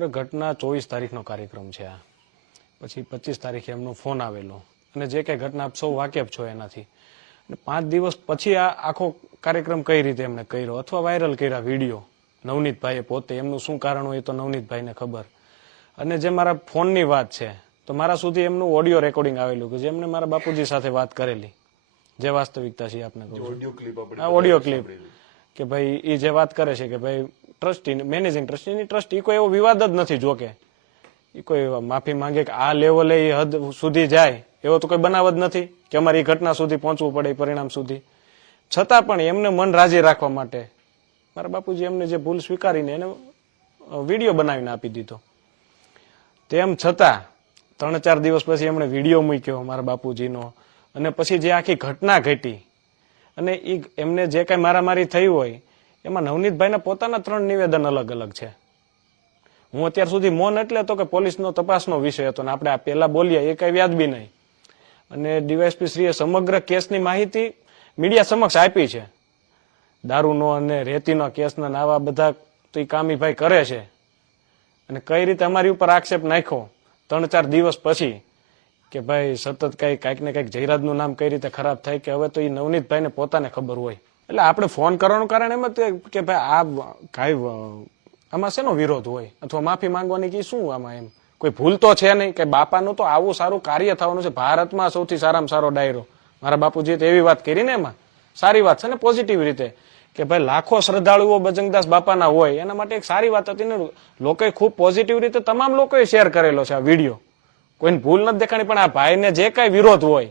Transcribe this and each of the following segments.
સમગ્ર ઘટના ચોવીસ તારીખનો કાર્યક્રમ છે આ. પછી પચીસ તારીખે એમનો ફોન આવેલો. અને જે કંઈ ઘટના આપ સૌ વાકેફ છો એનાથી. પાંચ દિવસ પછી આ આખો કાર્યક્રમ કઈ રીતે એમણે કર્યો? અથવા વાયરલ કર્યા વીડિયો? નવનીતભાઈએ પોતે. એમનું શું કારણ હોય તો નવનીતભાઈને ખબર. અને જે મારા ફોનની વાત છે તો મારા સુધી એમનું ઓડિયો રેકોર્ડિંગ આવેલું કે જેમને મારા બાપુજી સાથે વાત કરેલી. જે વાસ્તવિકતા છે આપને ઓડિયો ક્લિપ કે ભાઈ એ જે વાત કરે છે કે ભાઈ ટ્રસ્ટી મેનેજિંગ ટ્રસ્ટીની ટ્રસ્ટ કોઈ એવો વિવાદ જ નથી જોકે. એ કોઈ માફી માંગે કે આ લેવલે એ હદ સુધી જાય, એવો તો કોઈ બનાવ જ નથી કે અમારી ઘટના સુધી પહોંચવું પડે પરિણામ સુધી. છતાં પણ એમને મન રાજી રાખવા માટે મારા બાપુજી એમને જે ભૂલ સ્વીકારીને એને વીડિયો બનાવીને આપી દીધો. તેમ છતાં ત્રણ ચાર દિવસ પછી એમણે વીડિયો મૂક્યો મારા બાપુજીનો અને પછી જે આખી ઘટના ઘટી અને એ એમને જે કાંઈ મારામારી થઈ હોય એમાં નવનીતભાઈના પોતાના ત્રણ નિવેદન અલગ અલગ છે. હું અત્યાર સુધી મૌન એટલે હતો કે પોલીસનો તપાસનો વિષય હતો ને આપણે આ પહેલા બોલીએ, એ કઈ વ્યાજબી નહીં. અને ડીવાયસપી શ્રીએ સમગ્ર કેસની માહિતી મીડિયા સમક્ષ આપી છે. દારૂનો અને રેતીનો કેસના નાવા બધા તો એ કામીભાઈ કરે છે. અને કઈ રીતે અમારી ઉપર આક્ષેપ નાખ્યો ત્રણ ચાર દિવસ પછી કે ભાઈ સતત કઈ કાંઈક ને કંઈક જયરાજનું નામ કઈ રીતે ખરાબ થાય કે હવે તો એ નવનીતભાઈને પોતાને ખબર હોય. એટલે આપણે ફોન કરવાનું કારણ એમ જ કે ભાઈ આ કાંઈ આમાં શેનો વિરોધ હોય? અથવા માફી માંગવાની કે શું આમાં એમ? કોઈ ભૂલ તો છે નહીં? કે બાપાનું તો આવું સારું કાર્ય થવાનું છે. ભારતમાં સૌથી સારામાં સારો ડાયરો. મારા બાપુજીએ તો એવી વાત કરી ને એમાં. સારી વાત છે ને પોઝિટિવ રીતે. કે ભાઈ લાખો શ્રદ્ધાળુઓ બજરંગદાસ બાપાના હોય, એના માટે એક સારી વાત હતી ને. લોકોએ ખૂબ પોઝિટિવ રીતે તમામ લોકોએ શેર કરેલો છે આ વીડિયો કોઈને ભૂલ નથી દેખાણી, પણ આ ભાઈને જે કાંઈ વિરોધ હોય,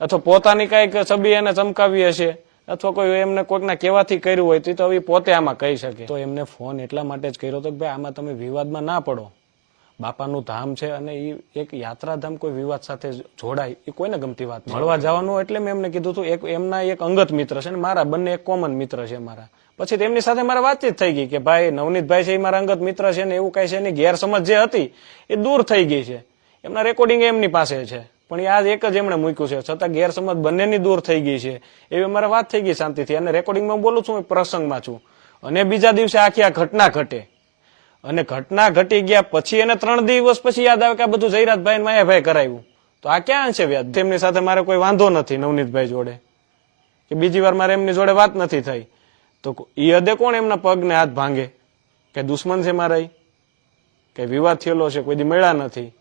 અથવા પોતાની કાંઈક છબી એને ચમકાવી હશે અથવા કોઈ એમને કોઈકના કહેવાથી કર્યું હોય, તો હવે પોતે આમાં કહી શકે. તો એમને ફોન એટલા માટે જ કર્યો હતો કે ભાઈ, આમાં તમે વિવાદમાં ના પડો. બાપાનું ધામ છે અને એ એક યાત્રાધામ કોઈ વિવાદ સાથે જોડાય, એ કોઈને ગમતી વાત. મળવા જવાનું એટલે મેં એમને કીધું હતું એક એમના એક અંગત મિત્ર છે ને મારા બંને એક કોમન મિત્ર છે મારા. પછી તેમની સાથે મારા વાતચીત થઈ ગઈ કે ભાઈ, નવનીતભાઈ છે એ મારા અંગત મિત્ર છે ને એવું કઈ છે એની ગેરસમજ જે હતી, એ દૂર થઈ ગઈ છે. એમના રેકોર્ડિંગ એમની પાસે છે. પણ આજ એક જ એમણે મૂક્યું છે. છતાં ગેરસમજ બંનેની દૂર થઈ ગઈ છે. એવી અમારે વાત થઈ ગઈ શાંતિથી. અને રેકોર્ડિંગમાં બોલું છું પ્રસંગમાં છું. અને બીજા દિવસે આખી આ ઘટના ઘટે. અને ઘટના ઘટી ગયા પછી એને ત્રણ દિવસ પછી યાદ આવે કે આ બધું જયરાજભાઈ માયાભાઈ કરાવ્યું તો આ ક્યાં છે વ્યાજ તેમની સાથે મારે કોઈ વાંધો નથી નવનીતભાઈ જોડે. કે બીજી વાર મારે એમની જોડે વાત નથી થઈ. તો એ હદે કોણ એમના પગને હાથ ભાંગે? કે દુશ્મન છે મારા? કે વિવાદ થયેલો છે, કોઈ દી મળ્યા નથી?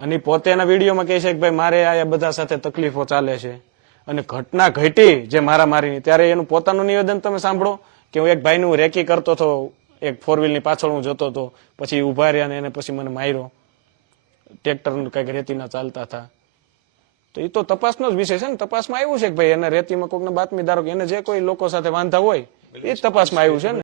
અને પોતે એના વિડીયોમાં કહે છે કે ભાઈ, મારે આ બધા સાથે તકલીફો ચાલે છે. અને ઘટના ઘટી જે મારા મારીની ત્યારે એનું પોતાનું નિવેદન તમે સાંભળો કે હું એક ભાઈનું રેકી કરતો હતો, એક ફોર વ્હીલની પાછળ હું જતો હતો, પછી ઊભા રહ્યા ને એને પછી મને માર્યો. ટ્રેક્ટર કંઈક રેતીના ચાલતા હતા. તો એ તો તપાસનો જ વિષય છે ને. તપાસમાં આવ્યું છે કે ભાઈ, એને રેતીમાં કોઈકને બાતમીદારો કે એને જે કોઈ લોકો સાથે વાંધા હોય એ જ તપાસમાં આવ્યું છે ને.